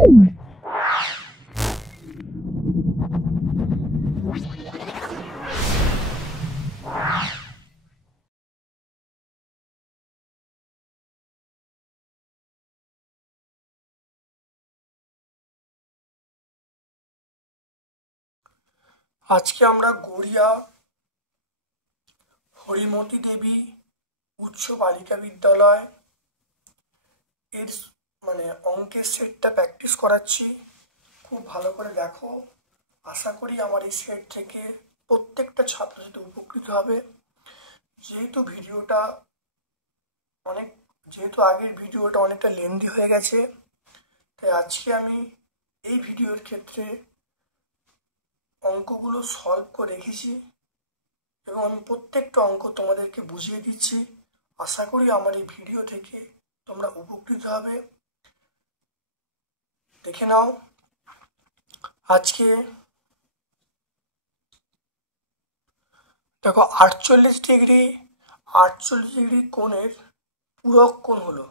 আজকে আমরা গড়িয়া হরিমতি দেবী উচ্চ বালিকা বিদ্যালয় এর অঙ্কের সেটটা প্র্যাকটিস করাচ্ছি। খুব ভালো করে দেখো। আশা করি আমার এই সেট থেকে প্রত্যেকটা ছাত্রছাত্রী উপকৃত হবে। যেহেতু আগের ভিডিওটা অনেকটা লেন্দি হয়ে গেছে, তাই আজকে আমি এই ভিডিওর ক্ষেত্রে অঙ্কগুলো সলভ করে রেখেছি এবং আমি প্রত্যেকটা অঙ্ক তোমাদেরকে বুঝিয়ে দিচ্ছি। আশা করি আমার এই ভিডিও থেকে তোমরা উপকৃত হবে। দেখে নাও। আজকে দেখো 48 ডিগ্রি কোণের পূরক কোণ হলো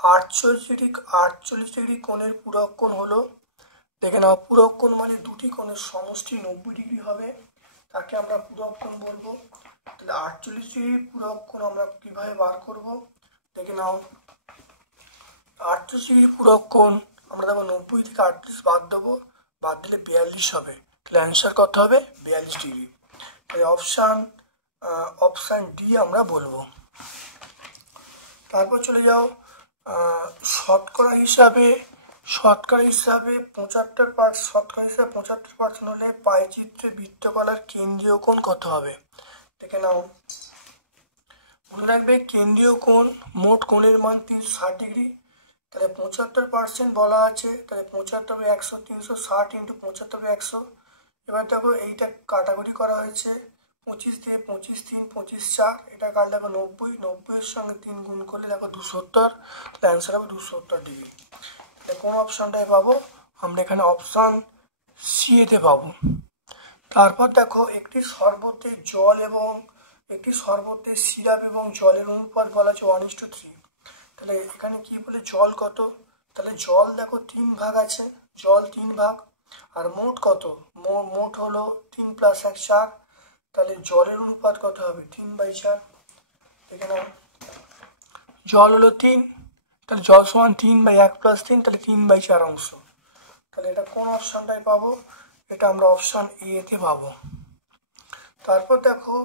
48 ডিগ্রি কোণের পূরক কোণ হলো। দেখে নাও, পূরক কোণ মানে দুটি কোণের সমষ্টি 90 ডিগ্রি হবে, তাকে আমরা পূরক কোণ বলবো। তাহলে 48 ডিগ্রি পূরক কোণ আমরা কিভাবে বার করব? দেখে নাও, 38 ডিগ্রি পূরক কোণ আমরা দেখো 90 থেকে 38 বাদ দেবো, বাদ দিলে 42 হবে। তাহলে অ্যান্সার কত হবে? 42 ডিগ্রি। তাহলে অপশান ডি আমরা বলবো। তারপর চলে যাও, শতকরা হিসাবে 75% হলে পাইচিত্রে বৃত্তকলার কেন্দ্রীয় কোণ কত হবে? দেখে নাও, মনে রাখবে কেন্দ্রীয় কোণ মোট কোণের মান 360 ডিগ্রি। তাহলে 75% বলা আছে, তাহলে 75/100 360 × 75/100। এবার দেখো এইটা কাটাকুটি করা হয়েছে, 25 দিয়ে 25 3 25 4, এটা কাটলে দেখো 90 এর সঙ্গে 3 গুণ করলে দেখো 270। তাহলে অ্যান্সার হবে 270 ডিগ্রি। তাহলে কোন অপশানটায় পাবো? আমরা এখানে অপশান সি এতে পাবো। তারপর দেখো, একটি শরবতে সিরাপ এবং জলের অনুপাত বলা আছে 1:3। তাহলে এখানে কি বলে, জল কত? তাহলে জল দেখো 3 ভাগ আছে, জল 3 ভাগ। আর মোট কত? মোট হলো 3 + 1 4। তাহলে জলের অনুপাত কত হবে? 3/4। দেখে নাও, জল হলো 3, তাহলে জল সমান 3/1 + 3, তাহলে 3/4 অংশ। তাহলে এটা কোন অপশানটায় পাবো? এটা আমরা অপশান এ তে পাবো। তারপর দেখো,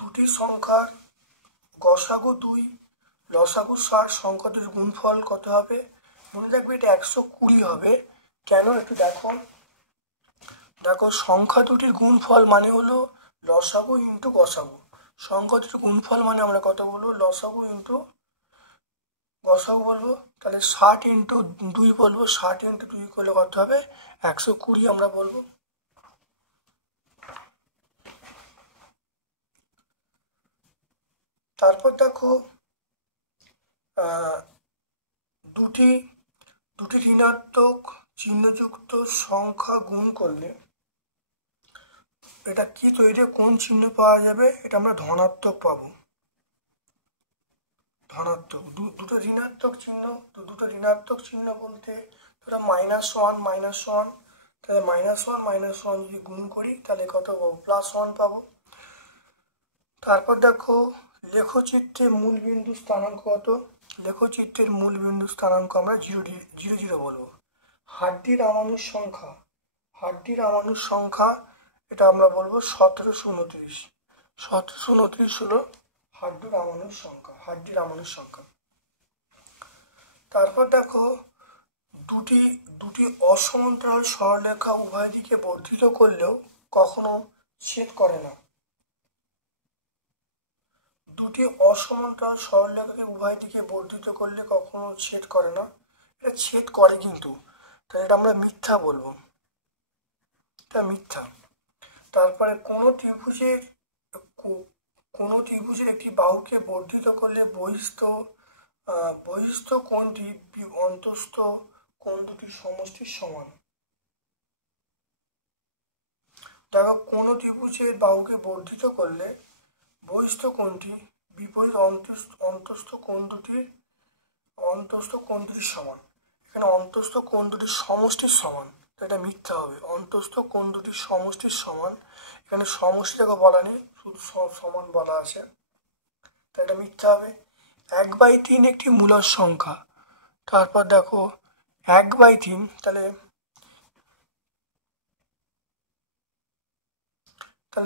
দুটি সংখ্যার গসাগু 2 লসাগু 60 সংখ্যা দুটির গুণফল কত হবে? মনে রাখবে এটা 120 হবে। কেন একটু দেখো, সংখ্যা দুটির গুণফল মানে হলো লসাগু ইন্টু গসাগু। সংখ্যা দুটির গুণফল মানে আমরা কত বলবো? লসাগু ইন্টু গসাগু বলবো। তাহলে 60 × 2 বলবো, 60 × 2 করলে কত হবে? 120 আমরা বলবো। তারপর দেখো, দুটি ঋণাত্মক চিহ্নযুক্ত সংখ্যা গুণ করলে এটা কি তৈরি, কোন চিহ্ন পাওয়া যাবে? এটা আমরা ধনাত্মক পাবো। ধনাত্মক দুটো ঋণাত্মক চিহ্ন, তো দুটো ঋণাত্মক চিহ্ন বলতে ধরো -1 তাহলে -1 যদি গুণ করি তাহলে কত পাবো? +1 পাবো। তারপর দেখো, লেখচিত্রে মূল বিন্দু স্থানাঙ্ক কত? লেখচিত্রের মূল বিন্দু স্থানাঙ্ক আমরা 0 বলবো। হাড্ডির আমানুষ সংখ্যা এটা আমরা বলবো 1729। 1729 হলো হাড্ডির আমানুষ সংখ্যা। তারপর দেখো, দুটি অসমান্তরাল সরলরেখা উভয় দিকে বর্ধিত করলেও কখনো ছেদ করে না। দুটি অসমান্তরাল সরলরেখাকে উভয় দিকে বর্ধিত করলে কখনো ছেদ করে না। এটা ছেদ করে কিন্তু, তাহলে এটা আমরা মিথ্যা বলবো, এটা মিথ্যা। তারপরে কোনো ত্রিভুজের একটি বাহুকে বর্ধিত করলে বহিস্থ কোণটি অন্তস্থ কোণ দুটির সমষ্টির সমান। দেখো, কোনো ত্রিভুজের বাহুকে বর্ধিত করলে বহিস্থ কোণটি বিপরীত অন্তস্থ কোণ দুটির সমান। এখানে অন্তস্থ কোণ দুটির সমষ্টির সমান, তো এটা মিথ্যা হবে। অন্তস্থ কোণ দুটির সমষ্টির সমান, এখানে সমষ্টিটাকে বলা নেই, শুধু সমান বলা আছে, তো এটা মিথ্যা হবে। 1/3 একটি মূলদ সংখ্যা। তারপর দেখো 1/3, তাহলে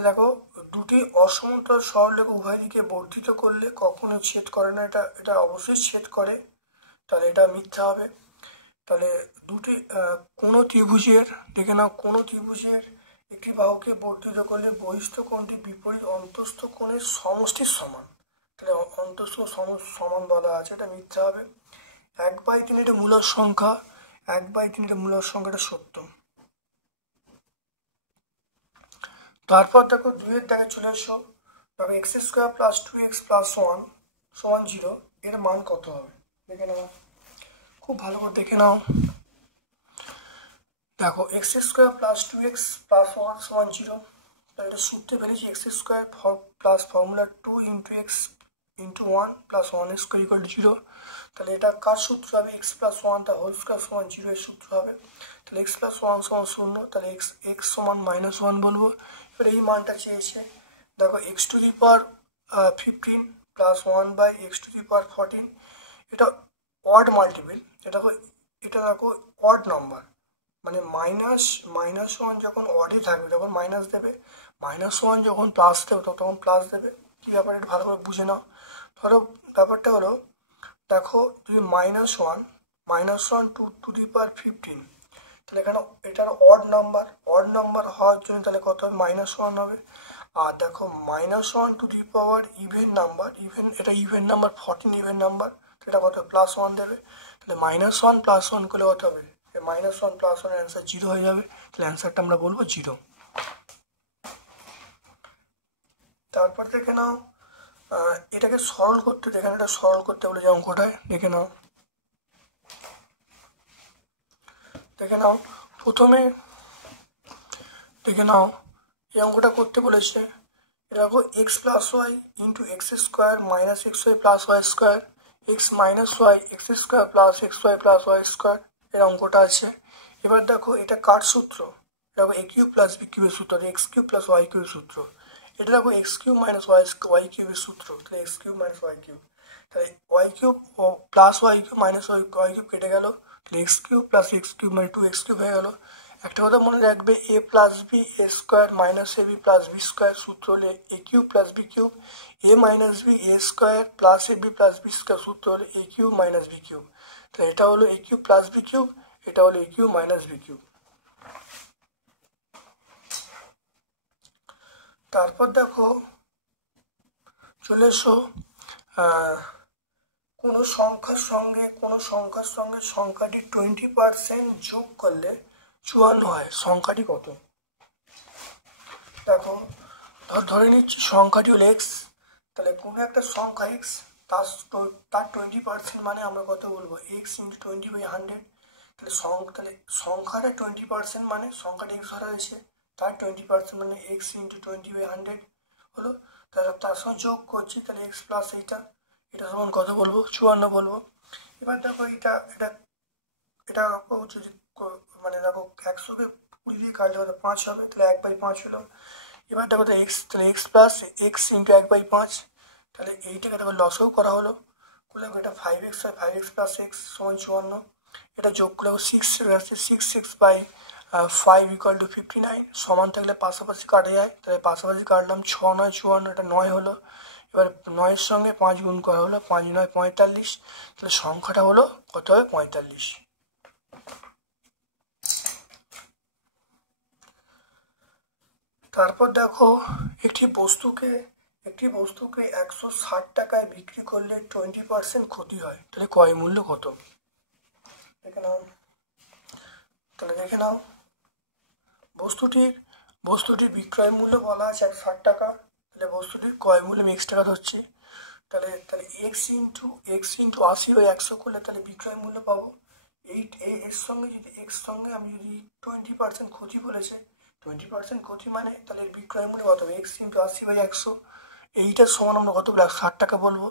দেখো দুটি অসমান্তরাল সরলরেখা উভয় দিকে বর্ধিত করলে কখনো ছেদ করে না, এটা অবশ্যই ছেদ করে, তাহলে এটা মিথ্যা হবে। তাহলে দুটি কোনো ত্রিভুজের, দেখে নাও, কোনো ত্রিভুজের একটি বাহুকে বর্ধিত করলে বহিস্থ কোণটি বিপরীত অন্তস্থ কোণের সমষ্টির সমান, তাহলে অন্তস্থ সমান বলা আছে, এটা মিথ্যা হবে। 1/3 এটা মূলদ সংখ্যা, 1/3 এটা মূলদ সংখ্যাটা সত্য। তারপর দেখো 2-এর দাগে চলে এসো। দেখো x² + 2x + 1 = 0, এর মান কত হবে দেখে নাও, খুব ভালো করে দেখে নাও। দেখো x² + 2x + 1 = 0, তাহলে এটা সূত্রে ফেলেছি x² plus formula 2 × x × 1 + 1x² = 0, তাহলে এটা কার সূত্র হবে, x + 1 তা হোল স্কয়ার সমান 0 এর সূত্র হবে। তাহলে x + 1 = 0, তাহলে x সমান -1 বলবো। এবার এই মানটা চেয়েছে, দেখো x⁻15 + 1/x⁻14, এটা অড মাল্টিপল, এটা দেখো অড নাম্বার, মানে -1 যখন অডে থাকবে তখন মাইনাস দেবে, -1 যখন প্লাস দেবে তখন প্লাস দেবে। কি ব্যাপার, এটা ভালো করে বুঝে নাও। ধরো ব্যাপারটা হলো, দেখো যদি -1 টু দি পাওয়ার 15, তাহলে এখানে এটার অড নাম্বার হওয়ার জন্য তাহলে কত হবে, -1 হবে। আর দেখো -1 to the power even number, এটা ইভেন নাম্বার, 14 ইভেন নাম্বার, এটা কত +1 দেবে। তাহলে -1 + 1 করলে কত হবে, -1 + 1 অ্যান্সার 0 হয়ে যাবে, তাহলে অ্যান্সারটা আমরা বলবো 0। তারপর দেখে নাও, এটাকে সরল করতে, দেখেন এটা সরল করতে বলে যে অঙ্কটায়, দেখে নাও প্রথমে দেখে নাও এই অঙ্কটা করতে বলেছে। এটা দেখো x + y × x² - xy + y² x - y x² + xy + y², এর অঙ্কটা আছে। এবার দেখো এটা কার সূত্র, দেখো a³ + b³ এর সূত্র, x³ + y³ এর সূত্র, এটা দেখো x³ - y³ এর সূত্র, তাহলে x³ - y³, তাহলে y³ ও প্লাস y³ - y³ কেটে গেল, তাহলে x³ + x³ মানে 2x³ হয়ে গেল। একটা কথা মনে রাখবে, a + b a² - ab + b² সূত্র হলে a³ + b³, a - b a² + ab + b² সূত্র হলে a³ - b³, তাহলে এটা হলো a³ + b³, এটা হলো a³ - b³। তারপর দেখো চলে এসো, কোনো সংখ্যার সঙ্গে সংখ্যাটি 20% যোগ করলে 54 হয়, সংখ্যাটি কত। দেখো ধরে নিচ্ছি সংখ্যাটি হলো x, তাহলে কোনো একটা সংখ্যা x, তার 20% মানে আমরা কত বলবো, x × 20/100, তাহলে সংখ্যাটা 20% মানে সংখ্যাটা x ধরা হয়েছে, তার 20% মানে x × 20/100 হলো, তাহলে তার সঙ্গে যোগ করছি, তাহলে x প্লাস এটা সমান কত বলবো, 54 বলবো। এবার দেখো এটা হচ্ছে মানে দেখো 100কে 20 দিয়ে কাটলে হয়তো 5 হবে, তাহলে 1/5 হলো। এবার দেখো তো x, তাহলে x প্লাস x × 1/5, তাহলে এইটাকে দেখো লসও করা হলো, করলে এটা 5x হয়, 5x + x = 54, এটা যোগ করলে 6 আসছে, 6/5 = 59, সমান থাকলে পাশাপাশি কাটা যায়, তাহলে পাশাপাশি কাটলাম, 6 9 54, এটা 9 হলো। এবার 9-এর সঙ্গে 5 গুণ করা হলো, 5 9 45, তাহলে সংখ্যাটা হলো কত হবে, 45। তারপর দেখো একটি বস্তুকে 160 টাকায় বিক্রি করলে 20% ক্ষতি হয়, তাহলে ক্রয় মূল্য কত দেখে নাও। বস্তুটির বিক্রয় মূল্য বলা আছে 160 টাকা, তাহলে বস্তুটির ক্রয় মূল্য আমি x টাকা ধরছি, তাহলে x × 80/100 করলে তাহলে বিক্রয় মূল্য পাবো। এর সঙ্গে যদি আমি যদি 20% ক্ষতি বলেছে, 20% ক্ষতি মানে তাহলে বিক্রয় মূল্য কত হবে, x × 80/100, এইটার সমান আমরা কত বলবো, 60 টাকা বলবো।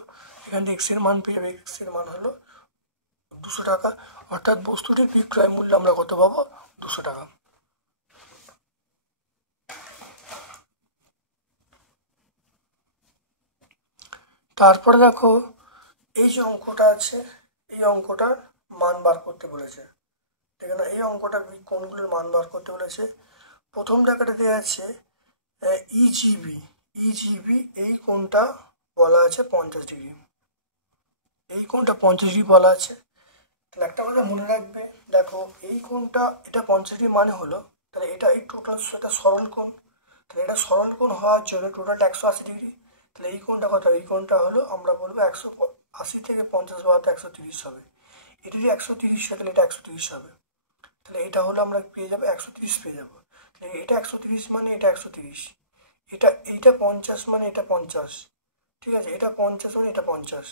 এখান থেকে x এর মান পেয়ে যাবে, x এর মান হলো 200 টাকা, অর্থাৎ বস্তুটির বিক্রয় মূল্য আমরা কত পাবো? 200 টাকা। তারপরে দেখো এই যে অঙ্কটা আছে, এই অঙ্কটার মান বার করতে বলেছে। ঠিক না, এই অঙ্কটার কোণগুলোর মান বার করতে বলেছে। প্রথম জায়গাটা দেওয়া আছে ইজিবি, এই কোণটা বলা আছে 50 ডিগ্রি, এই কোণটা 50 ডিগ্রি বলা আছে। তাহলে একটা কথা মনে রাখবে, দেখো এই কোণটা, এটা 50 ডিগ্রি মানে হলো, তাহলে এটা এই টোটাল এটা সরল কোণ, তাহলে এটা সরল কোণ হওয়ার জন্য টোটালটা 180 ডিগ্রি। তাহলে এই কোণটা কত? এই কোণটা হলো আমরা বলবো 180 থেকে 50 বাদ 130 হবে। এটা যদি 130 হয় তাহলে এটা 130 হবে। তাহলে এটা হলো আমরা পেয়ে যাবো 130 পেয়ে যাবো। তাহলে এটা 130 মানে এটা 130, এইটা 50 মানে এটা 50, ঠিক আছে, এটা 50 মানে এটা 50।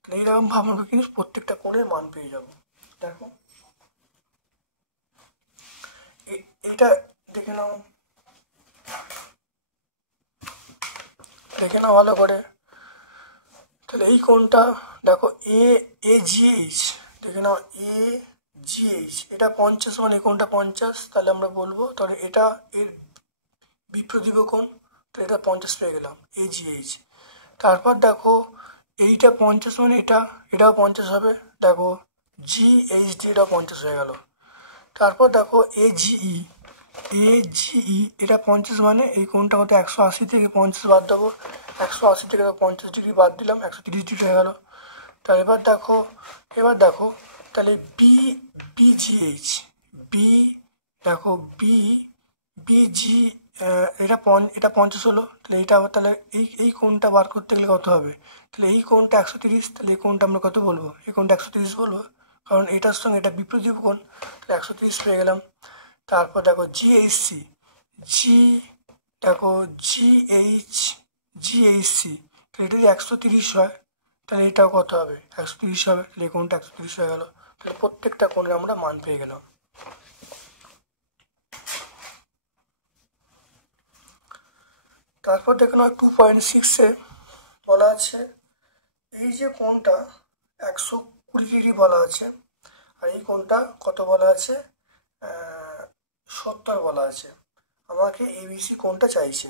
তাহলে এইরকম ভাবে আমরা কিন্তু প্রত্যেকটা কোণের মান পেয়ে যাবো। দেখো এটা দেখে নাও ভালো করে। তাহলে এই কোণটা দেখো এজিএইচ, দেখে নাও এজিএইচ, এটা 50 মানে এই কোণটা 50, তাহলে আমরা বলবো তাহলে এটা এর বিপ্রতীপ কোণ, তো এটা 50 পেয়ে গেলাম এজিএইচ। তারপর দেখো এইটা 50 মানে এটাও 50 হবে, দেখো জিএইচডি এটাও 50 হয়ে গেল। তারপর দেখো এজিই, এটা 50 মানে এই কোণটা হতে 180 থেকে 50 বাদ দেবো, 180 থেকে 50 ডিগ্রি বাদ দিলাম, 130 ডিগ্রি হয়ে গেল। তা এবার দেখো তাহলে বিজিএইচ, দেখো বিজি, এটা 50 হলো, তাহলে এইটা আবার তাহলে এই কোণটা বার করতে গেলে কত হবে? তাহলে এই কোণটা 130, তাহলে এই কোণটা আমরা কত বলবো? এই কোণটা 130 বলবো, কারণ এটার সঙ্গে এটা বিপরীত কোণ, তাহলে 130 পেয়ে গেলাম। তারপর দেখো জিএইচসি, দেখো জিএইচসি, তাহলে এটা যদি 130 হয় তাহলে এটাও কত হবে? 130 হবে, তাহলে এই কোণটা 130 হয়ে গেল। তাহলে প্রত্যেকটা কোণের আমরা মান পেয়ে গেলাম। তারপর দেখো 2.6-এ বলা আছে এই যে কোণটা 120 ডিগ্রি বলা আছে, আর এই কোণটা কত বলা আছে? 70 বলা আছে। আমাকে এবিসি কোণটা চাইছে,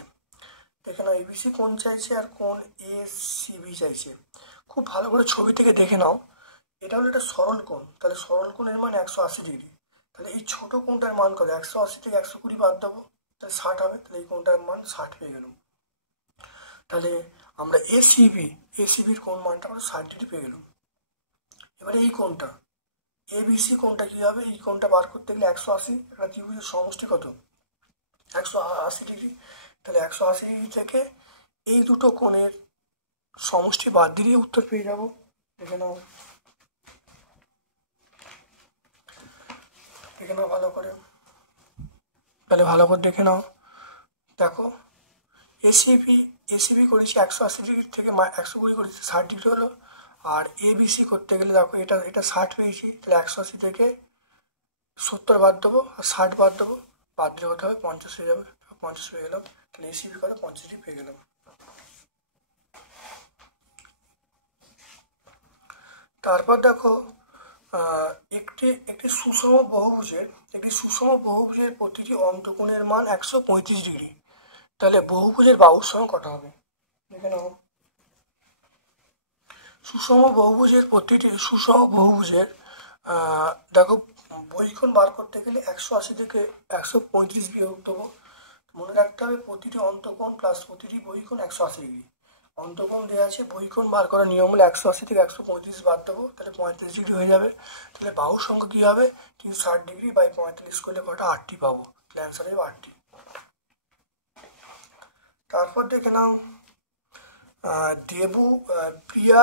দেখে নাও এবিসি কোণ চাইছে আর কোণ এসিবি চাইছে। খুব ভালো করে ছবি থেকে দেখে নাও, এটা হলো একটা সরল কোণ, তাহলে সরল কোণের মান 180 ডিগ্রি। তাহলে এই ছোট কোণটার মান কত? 180 থেকে 120 বাদ দেবো, তাহলে 60 হবে, তাহলে এই কোণটার মান 60 পেয়ে গেলাম। তাহলে আমরা এসিবির কোণ মানটা আমরা 60 ডিগ্রি পেয়ে গেলাম। এবারে এই কোণটা এবিসি কোণটা কি হবে? এই কোণটা বার করতে গেলে 180, একটা ত্রিভুজের সমষ্টি কত? 180 ডিগ্রি। তাহলে 180 ডিগ্রি থেকে এই দুটো কোণের সমষ্টি বাদ দিয়ে উত্তর পেয়ে যাব। দেখে নাও ভালো করে, তাহলে ভালো করে দেখে নাও। দেখো এসিবি করেছি 180 ডিগ্রি থেকে 120 করেছি, 60 ডিগ্রি হলো। আর এবিসি করতে গেলে দেখো এটা 60 পেয়েছি, তাহলে 180 থেকে 70 বাদ দেবো আর 60 বাদ দেবো, বাদ দিলে কত হবে? 50 হয়ে যাবে, 50 হয়ে গেলাম। তাহলে এসিবি করে 50 ডিগ্রি পেয়ে গেলাম। তারপর দেখো একটি সুষম বহুভুজের প্রতিটি অন্তকোণের মান 135 ডিগ্রি, তাহলে বহুভুজের বাহুর সঙ্গে কত হবে? দেখে নাও সুষম বহুভুজের দেখো বহিকোণ বার করতে গেলে 180 থেকে 135 বিয়োগ দেবো। মনে রাখতে হবে প্রতিটি অন্তকোণ প্লাস প্রতিটি বহিকোণ 180 ডিগ্রি। অন্তকোণ দেওয়া আছে, বহিকোণ বার করার নিয়ম হলো 180 থেকে 135 বাদ দেবো, তাহলে 35 ডিগ্রি হয়ে যাবে। তাহলে বাহুর সংখ্যা কী হবে? 360 ডিগ্রি বাই 45 করলে কটা? 8টি পাবো, তাহলে অ্যান্সার হবে 8টি। তারপর দেখে নাও প্রিয়া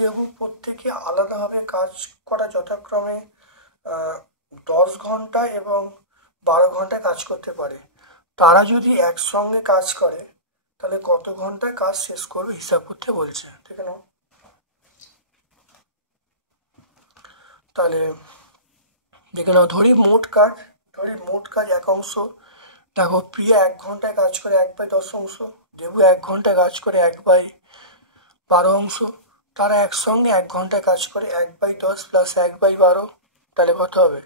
দেবু প্রত্যেকে আলাদাভাবে কাজ করা যথাক্রমে 10 ঘন্টা এবং 12 ঘন্টায় কাজ করতে পারে। তারা যদি একসঙ্গে কাজ করে তাহলে কত ঘন্টায় কাজ শেষ করবে হিসাব করতে বলছে, ঠিক আছে? তাহলে দেখে নাও ধরি মোট কাজ 1 অংশ। দেখো প্রিয়া 1 ঘন্টায় কাজ করে 1/10 অংশ, দেবু 1 ঘন্টায় কাজ করে 1/12 অংশ, তারা একসঙ্গে 1 ঘন্টায় কাজ করে 1/10 প্লাস 1/12, তাহলে কত হবে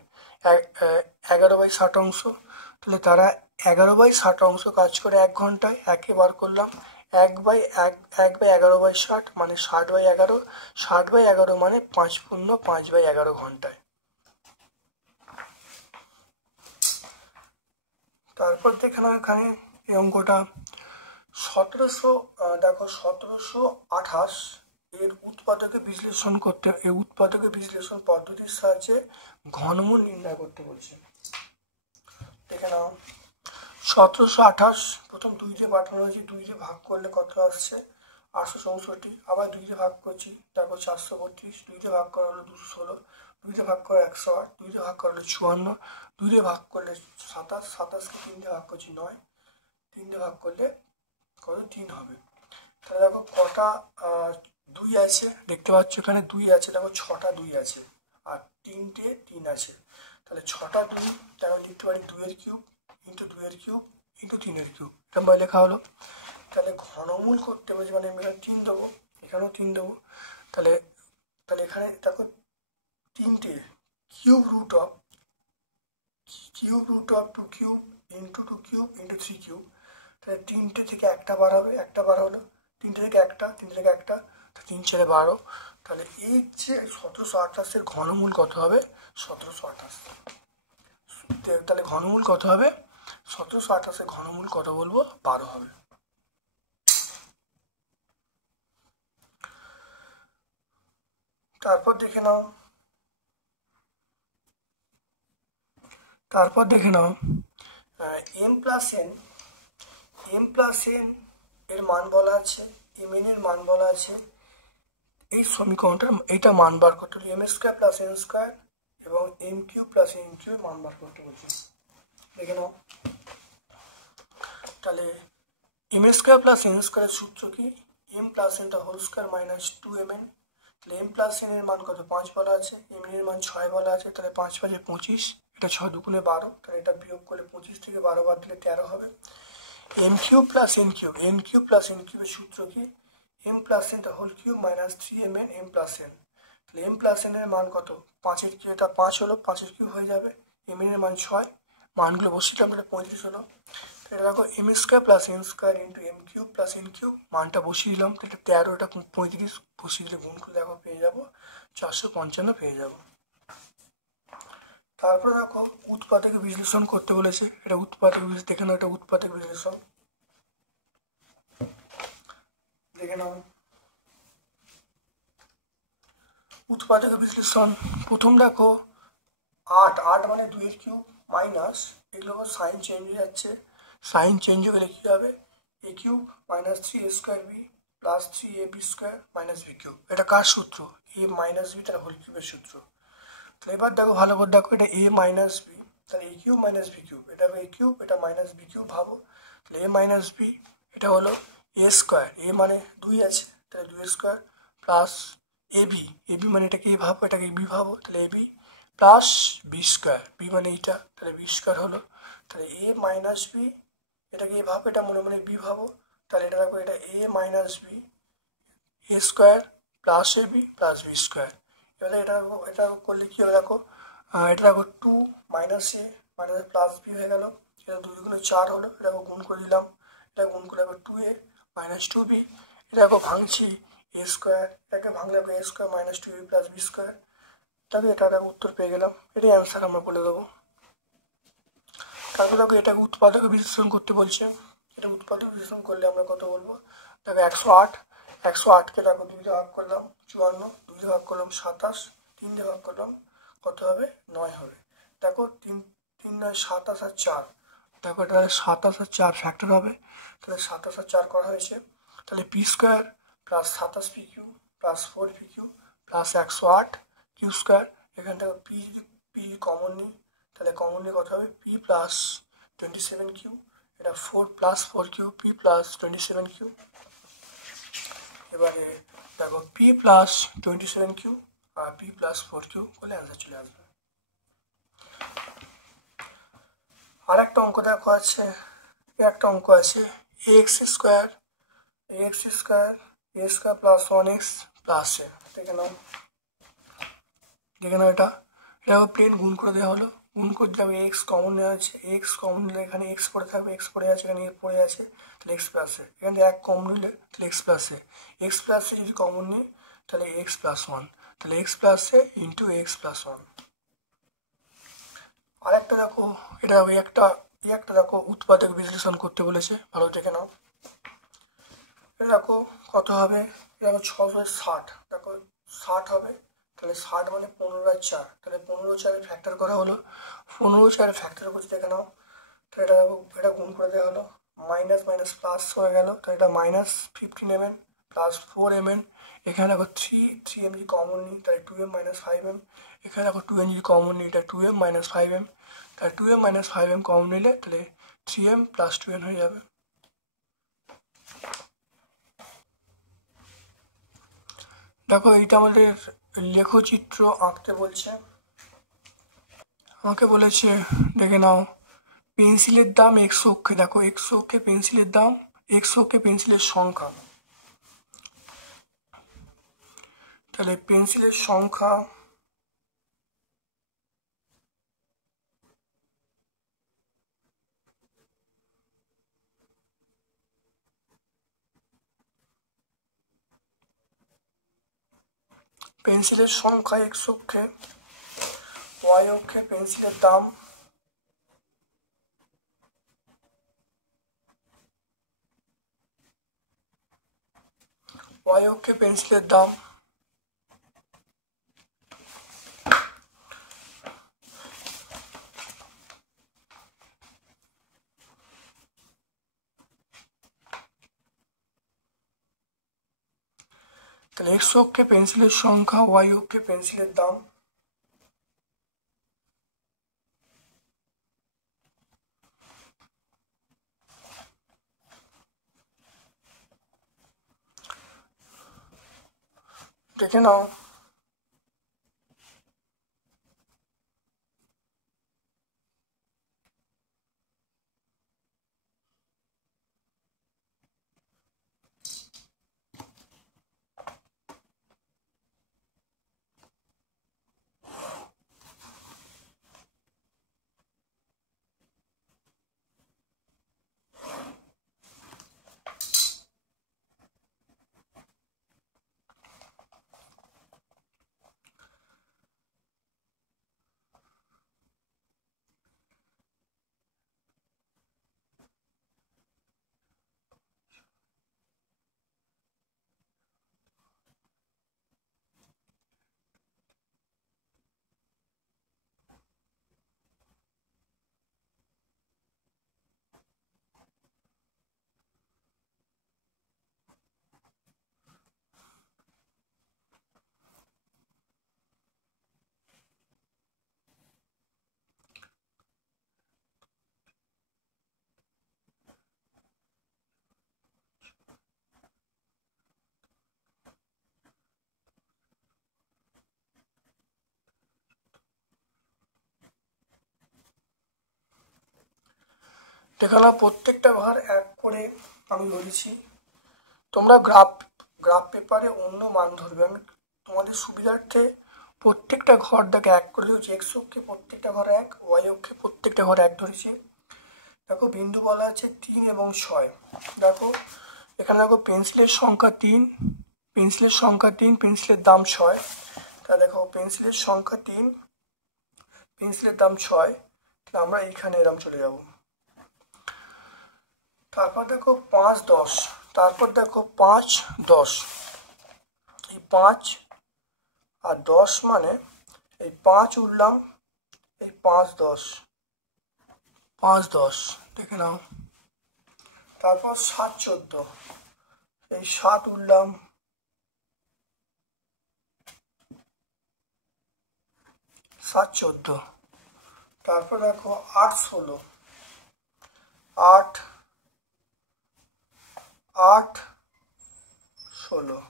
11/60 তাহলে তারা 11/60 কাজ করে 1 ঘন্টায়, একে বার করলাম 1/11/60 মানে 60/11, 60/11 মানে 5×5/11 ঘন্টায়। তারপর দেখে নাও এখানে এই অঙ্কটা 1728 এর উৎপাদকে বিশ্লেষণ করতে, এই উৎপাদকে বিশ্লেষণ পদ্ধতির সাহায্যে ঘনমূল নির্ণয় করতে বলছে। দেখে নাও 1728 প্রথম 2 দিয়ে পাঠানো হয়েছে, 2 দিয়ে ভাগ করলে কত আসছে 864, আবার 2 দিয়ে ভাগ করছি, তারপর 432, 2 দিয়ে ভাগ করা হলো 216, 2 দিয়ে ভাগ করা 108, 2 দিয়ে ভাগ করা হলো 54, 2 দিয়ে ভাগ করলে 27, 27কে 3 দিয়ে ভাগ করছি 9, 3 দিয়ে ভাগ করলে কত 3 হবে। তাহলে দেখো কটা 2 আছে, দেখতে পাচ্ছ এখানে 2 আছে, দেখো 6টা 2 আছে আর 3টে 3 আছে, তাহলে 6টা 2, তাহলে লিখতে পারি 2 এর কিউব ইন্টু 2 এর কিউব ইন্টু 3 এর কিউব, এটা আমার লেখা হলো। তাহলে ঘনমূল করতে বলছি, মানে আমি এখানে 3 দেবো, এখানেও 3 দেবো, তাহলে তাহলে এখানে দেখো 3টে cube root of 2 cube into 2 cube into 3 cube, তাহলে 3টে থেকে একটা বার হবে, একটা বার হলো, 3টে থেকে একটা, 3টে থেকে একটা, 3 × 12, তাহলে এই যে 1728 ঘনমূল কত হবে 1728, তাহলে ঘনমূল কত হবে 1728 ঘনমূল কত বলবো 12 হবে। তারপর দেখে নাও m প্লাস n এর মান বলা আছে, mn এর মান বলা আছে, এই সমীকরণটার এইটা মান বার করতে হলে m² প্লাস n² এবং m³ প্লাস n³ মান বার করতে বলছি। দেখে নাও তাহলে m² প্লাস n² এর সূত্র কি, m plus n whole square minus 2mn, তাহলে m প্লাস n এর মান কত 5 বলা আছে, mn এর মান 6 বলা আছে, তাহলে 5 × 5 = 25, এটা 6 × 2 = 12, তাহলে এটা বিয়োগ করলে 25 থেকে 12 বাদ দিলে 13 হবে। m³ plus n³ plus n³ এর সূত্র কি, m plus n whole cube minus 3mn m plus n, তাহলে m প্লাস n এর মান কত 5 এর কিউব, এটা 5 হলো, 5 এর কিউব হয়ে যাবে, mn এর মান 6, মানগুলো বসিয়ে দিলাম, 35 হলো। এটা দেখো m² plus n² into m³ plus n³ মানটা বসিয়ে দিলাম, এটা 13, এটা 35 বসিয়ে দিলে গুণ করে দেখো পেয়ে যাবো 455 পেয়ে যাবো। তারপরে দেখো উৎপাদক বিশ্লেষণ করতে বলেছে, এটা উৎপাদক দেখে নাও, এটা উৎপাদক বিশ্লেষণ দেখে নাও। উৎপাদক বিশ্লেষণ প্রথম দেখো 8 মানে 2 এর কিউব মাইনাস, এগুলো সাইন চেঞ্জ হয়ে যাচ্ছে, সাইন চেঞ্জ হয়ে গেলে কী হবে a cube minus 3a² b plus 3ab² minus b cube, এটা কার সূত্র a মাইনাস b তার হোল কিউবের সূত্র। তাহলে এবার দেখো ভালো করে দেখো, এটা a মাইনাস b, তাহলে a cube minus b cube, এটা a কিউব, এটা মাইনাস b কিউব ভাবো, তাহলে a মাইনাস b এটা হলো a², a মানে 2 আছে, তাহলে 2a² প্লাস ab মানে এটাকে a ভাবো, এটাকে b ভাবো, তাহলে ab প্লাস b², b মানে এইটা, তাহলে b² হলো, তাহলে a মাইনাস b এটাকে a ভাবো, এটা মনে মনে b ভাবো, তাহলে এটা দেখো এটা a minus b a² plus ab plus b², এবারে এটা করলে কি হবে দেখো, এটা দেখো 2 minus a minus plus b হয়ে গেল, এটা 2 × 4 হলো, এটাকে গুণ করে দিলাম, এটা গুণ করে দেখো 2a মাইনাস 2b, এটা দেখো ভাঙছি a², এটাকে ভাঙলে a² minus 2ab plus b², তাহলে এটা দেখো উত্তর পেয়ে গেলাম, এটাই অ্যান্সার আমরা বলে দেবো। তারপর দেখো এটাকে উৎপাদক বিশ্লেষণ করতে বলছে, এটা উৎপাদক বিশ্লেষণ করলে আমরা কত বলবো দেখো 108কে দেখো 2 দিয়ে ভাগ করলাম 54, 2 দিয়ে ভাগ করলাম 27, 3 দিয়ে ভাগ করলাম কত হবে 9 হবে। দেখো 3 3 9 27 আর 4, দেখো এটা 27 আর 4 ফ্যাক্টর হবে, তাহলে 27 আর 4 করা হয়েছে, তাহলে p² plus 27p³ plus 4p³ plus 108 q², এখান থেকে p কমন নিই, তাহলে কমন নিয়ে কত হবে p প্লাস 27q, এটা 4 plus 4q p plus 27q, এবারে দেখো p প্লাস 27q আর p প্লাস 4q বলে অ্যান্সার চলে আসবে। আর একটা অঙ্ক দেখো আছে, একটা অঙ্ক আছে ax² a² প্লাস 1x প্লাসে, দেখে নাও এটা প্লেন গুণ করে দেওয়া হলো, গুণ করে দিলাম, এক্স কমন নেওয়া হচ্ছে, এক্স কমন নিলে এখানে এক্স পড়ে থাকবে, এক্স পড়ে আছে এখানে, পড়ে আছে, তাহলে এক্স প্লাসে, এখানে এক কমন নিলে তাহলে এক্স প্লাসে, এক্স প্লাসে যদি কমন নিই তাহলে এক্স প্লাস ওয়ান, তাহলে এক্স প্লাসে ইন্টু এক্স প্লাস ওয়ান। আরেকটা দেখো, এটা একটা দেখো উৎপাদক বিশ্লেষণ করতে বলেছে, ভালো দেখে নাও। এটা দেখো কত হবে, দেখো 660, দেখো 60 হবে, তাহলে 60 মানে 15/4, তাহলে 15/4 ফ্যাক্টর করা হলো, 15/4 ফ্যাক্টর করছি দেখে নাও, তাহলে এটা গুণ করে দেওয়া হলো, মাইনাস মাইনাস প্লাস হয়ে গেল, তাহলে এটা -15 mm প্লাস 4 mm, এখানে দেখো 3 যদি কমন নিই তাহলে 2m - 5m, এখানে দেখো 2m যদি কমন নিই এটা 2m - 5m, তাহলে 2m - 5m কমন নিলে তাহলে 3m + 2n হয়ে যাবে। দেখো এইটা আমাদের লেখচিত্র আঁকতে বলছে, আমাকে বলেছে দেখে নাও, পেন্সিলের দাম এক্স অক্ষে, দেখো এক্স অক্ষে পেন্সিলের দাম, এক্স অক্ষে পেন্সিলের সংখ্যা, তাহলে পেন্সিলের সংখ্যা এক্স অক্ষে, ওয়াই অক্ষে পেন্সিলের দাম, ওয়াই অক্ষে পেন্সিলের দাম, তাহলে এক্স অক্ষে পেন্সিলের সংখ্যা, ওয়াই অক্ষে পেন্সিলের দাম, দেখে নাও। দেখালাম প্রত্যেকটা ঘর এক করে আমি ধরেছি, তোমরা গ্রাফ পেপারে অন্য মান ধরবে, আমি তোমাদের সুবিধার্থে প্রত্যেকটা ঘর দেখে এক করে ধরেছি, এক্স অক্ষে প্রত্যেকটা ঘর এক, ওয়াই অক্ষে প্রত্যেকটা ঘর এক ধরেছি। দেখো বিন্দু বলা আছে 3 এবং 6, দেখো এখানে দেখো পেন্সিলের সংখ্যা 3, পেন্সিলের দাম 6, তা দেখো পেন্সিলের সংখ্যা 3, পেন্সিলের দাম 6, তাহলে আমরা এইখানে এরম চলে যাব। তারপর দেখো 5 10, তারপর দেখো 5 10, এই 5 আর 10 মানে এই 5 উঠলাম, এই 5 10 দেখে নাও। তারপর 7 14, এই 7 উঠলাম, 7 14, তারপর দেখো 8 16, 8 16,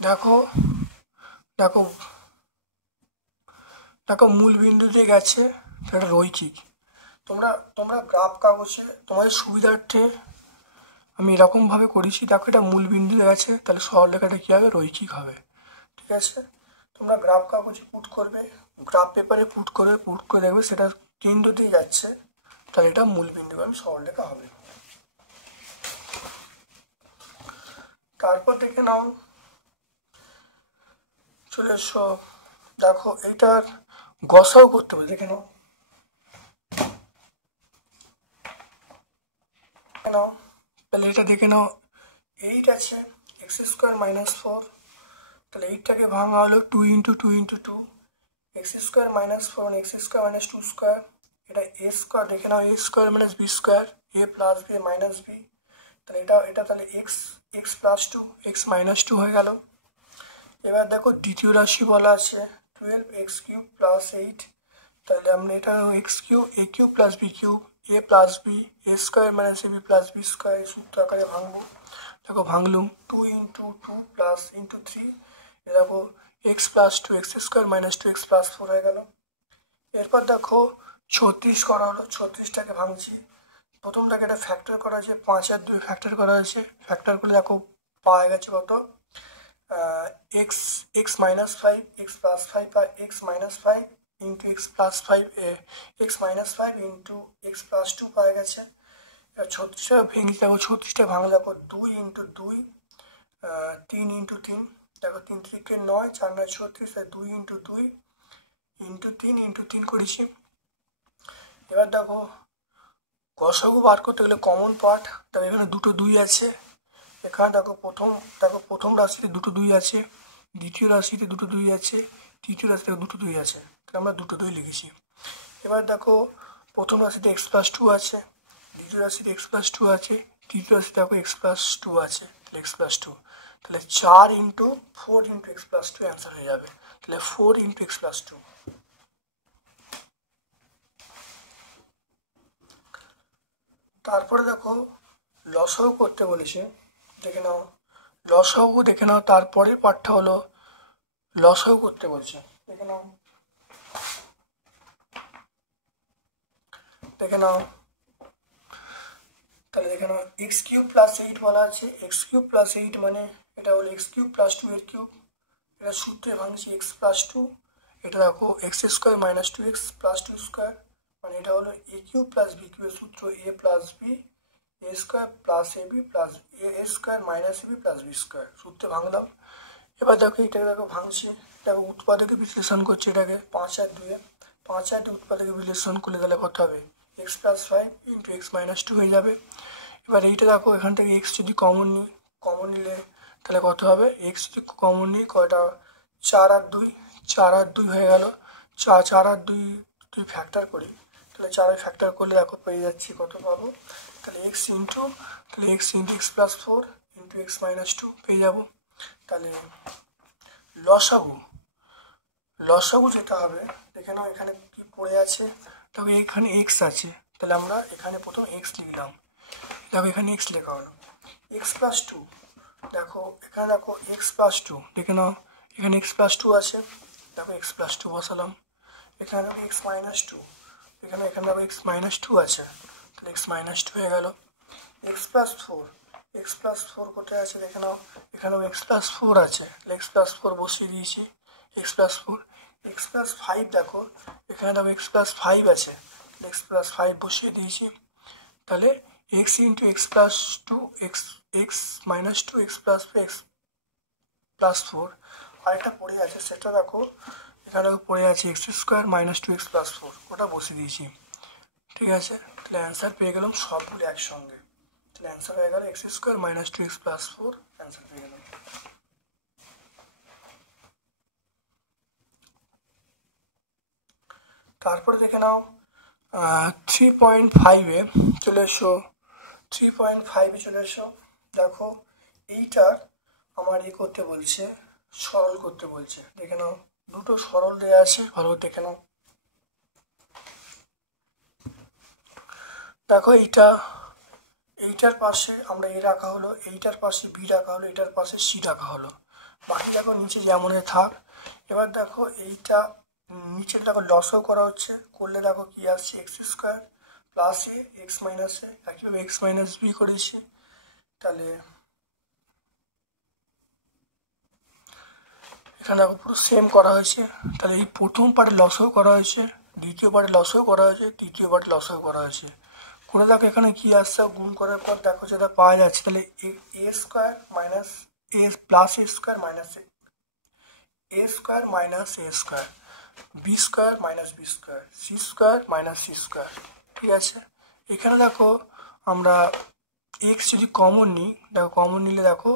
দেখো দেখো মূল বিন্দু দিয়ে গেছে, এটা রৈখিক। তোমরা তোমরা গ্রাফ কাগজে তোমাদের সুবিধার্থে আমি এরকমভাবে করেছি। দেখো এটা মূল বিন্দু গেছে, তাহলে সরলরেখাটা কী হবে, রৈখিক হবে। ঠিক আছে, তোমরা গ্রাফ কাগজে পুট করবে, গ্রাফ পেপারে পুট করে দেখবে সেটা কেন্দ্র দিয়ে যাচ্ছে, তাহলে এটা মূল বিন্দু আমি সরলরেখা হবে। তারপর দেখে নাও, চলে এসো, দেখো এইটার গসাও করতে হবে, দেখে নাও। তাহলে এটা দেখে নাও, 8 আছে, x² - 4, তাহলে 8টাকে ভাঙা হলো 2 × 2 × 2, x² - 4 x² - 2 স্কোয়ার, এটা a স্কোয়ার, দেখে নাও a² - b square, a + b - b, তাহলে এটা তাহলে x + 2 x - 2 হয়ে গেল। এবার দেখো দ্বিতীয় রাশি বলা আছে 12x³ + 8, তাহলে আমরা এটা x³ a³ + b³ a + b a² - ab + b square এই সূত্র আকারে ভাঙবো। দেখো ভাঙলুম 2 × 2 + 3, দেখো x + 2 x² - 2 x + 4 হয়ে গেল। এরপর দেখো 36 করা হলো, 36টাকে ভাঙছি। প্রথমটাকে এটা ফ্যাক্টর করা আছে, 5 আর 2 ফ্যাক্টর করা আছে, ফ্যাক্টর করলে দেখো পাওয়া গেছে কত, x - 5 x + 5 বা x - 5 × x + 5 x - 5 × x + 2 পাওয়া গেছে। এবার 36টা ভেঙে দেখো, 36টা ভাঙলে দেখো 2 × 2 3 × 3, দেখো 3 × 3 = 9, 4 × 9 = 36, 2 × 2 × 3 × 3 করেছি। এবার দেখো গসাগু বার করতে গেলে কমন পার্ট, দেখো এখানে দুটো 2 আছে, এখানে দেখো প্রথম রাশিতে দুটো 2 আছে, দ্বিতীয় রাশিতে দুটো 2 আছে, তৃতীয় রাশিতে দুটো 2 আছে, তাহলে আমরা দুটো 2 লিখেছি। এবার দেখো প্রথম রাশিতে x + 2 আছে, দ্বিতীয় রাশিতে x + 2 আছে, তৃতীয় রাশিতে দেখো x + 2 আছে, তাহলে x + 2, তাহলে 4 × 4 × x + 2 অ্যান্সার হয়ে যাবে, তাহলে 4 × x + 2। তারপরে দেখো লসাগু করতে বলেছে, দেখে নাও লসাগু, দেখে নাও তারপরের পার্টটা হলো লসাগু করতে বলছে, দেখে নাও তাহলে দেখে নাও x³ + 8 বলা আছে, x³ + 8 মানে এটা হলো x³ + 2 এর কিউব, এটা সূত্রে ভাঙছি x + 2, এটা দেখো x² - 2x + 2 স্কোয়ার, মানে এটা হলো a³ + b³ এর সূত্র a + b a² + ab + a² - ab + b square, সূত্রে ভাঙলাম। এবার দেখো এটাকে দেখো ভাঙছি, দেখো উৎপাদকে বিশ্লেষণ করছে, এটাকে 5 আর 2 5 আর 2 উৎপাদকে বিশ্লেষণ করলে তাহলে কত হবে, x + 5 × x - 2 হয়ে যাবে। এবার এইটা দেখো এখান থেকে x যদি কমন নিলে তাহলে কত হবে, x যদি কমন নিই কয়টা, 4 আর 2 হয়ে গেল, 4 আর 2 ফ্যাক্টর করি, তাহলে 4 ফ্যাক্টর করলে দেখো পেয়ে যাচ্ছি কত পাবো, তাহলে x × x + 4 × x - 2 পেয়ে যাবো। তাহলে লসাগু যেটা হবে, দেখে নাও এখানে কি পড়ে আছে, তবে এখানে x আছে, তাহলে আমরা এখানে প্রথম x লিখলাম, দেখো এখানে x লেখা হলো, x + 2, দেখো এখানে দেখো x + 2, দেখে নাও এখানে x + 2 আছে, দেখো x + 2 বসালাম, এখানে দেখো x - 2, এখানে দেখো x - 2 আছে, তাহলে x - 2 হয়ে গেল। x + 4 কোথায় আছে, দেখে নাও এখানেও x + 4 আছে, তাহলে x + 4 বসিয়ে দিয়েছি, x + 4 x + 5, দেখো এখানে দেখো x + 5 আছে, x + 5 বসিয়ে দিয়েছি, তাহলে x × x + 2 x - 2 x + 4, আরেকটা পড়ে আছে সেটা দেখো, এখানে পড়ে আছে x² - 2 x + 4, ওটা বসিয়ে দিয়েছি। ঠিক আছে, তাহলে অ্যান্সার পেয়ে গেলাম সবগুলো একসঙ্গে, তাহলে অ্যান্সার হয়ে গেল x² - 2 x + 4, অ্যান্সার পেয়ে গেলাম। তারপরে দেখে নাও 3.5-এ চলে এসো, 3.5-এ চলে এসো, দেখো এইটার আমার করতে বলছে, সরল করতে বলছে, দেখে নাও দুটো সরল দেওয়া আছে, ভালো দেখে নাও। দেখো এইটার পাশে আমরা a রাখা হলো, এইটার পাশে b রাখা হলো, এইটার পাশে c রাখা হলো, বাকি দেখো নিচে যেমন থাক। এবার দেখো এইটা নিচে দেখো লসও করা হচ্ছে, করলে দেখো কি আসছে এক্স স্কোয়ার প্লাস এ এক্স মাইনাস এ, একইভাবে এক্স মাইনাস বি করেছি। তাহলে এখানে দেখো পুরো সেম করা হয়েছে। তাহলে এই প্রথম পার্টে লসও করা হয়েছে, দ্বিতীয় পার্টে লসও করা হয়েছে, তৃতীয় পার্টে লসও করা হয়েছে। করে দেখো এখানে কি আসছে, গুণ করার পর দেখো যেটা পাওয়া যাচ্ছে, তাহলে a square minus a plus a square minus a square minus a square, b square minus b square, c square minus c square. ঠিক আছে, এখানে দেখো আমরা এক্স যদি কমন নিই, দেখো কমন নিলে দেখো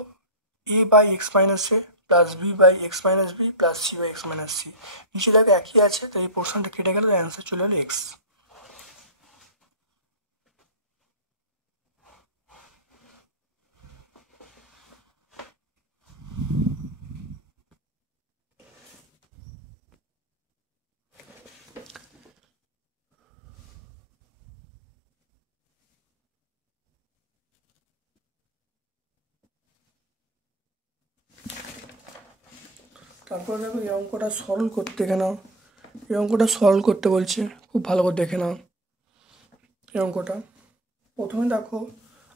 a by x minus a plus b by x minus b plus c by x minus c, নিচে দেখো একই আছে, তো এই পোর্শনটা কেটে গেলে অ্যান্সার চলে এলো এক্স। তারপরে দেখো এই অঙ্কটা সরল করতে দেখে নাও, এই অঙ্কটা সরল করতে বলছে, খুব ভালো করে দেখে নাও এই অঙ্কটা। প্রথমে দেখো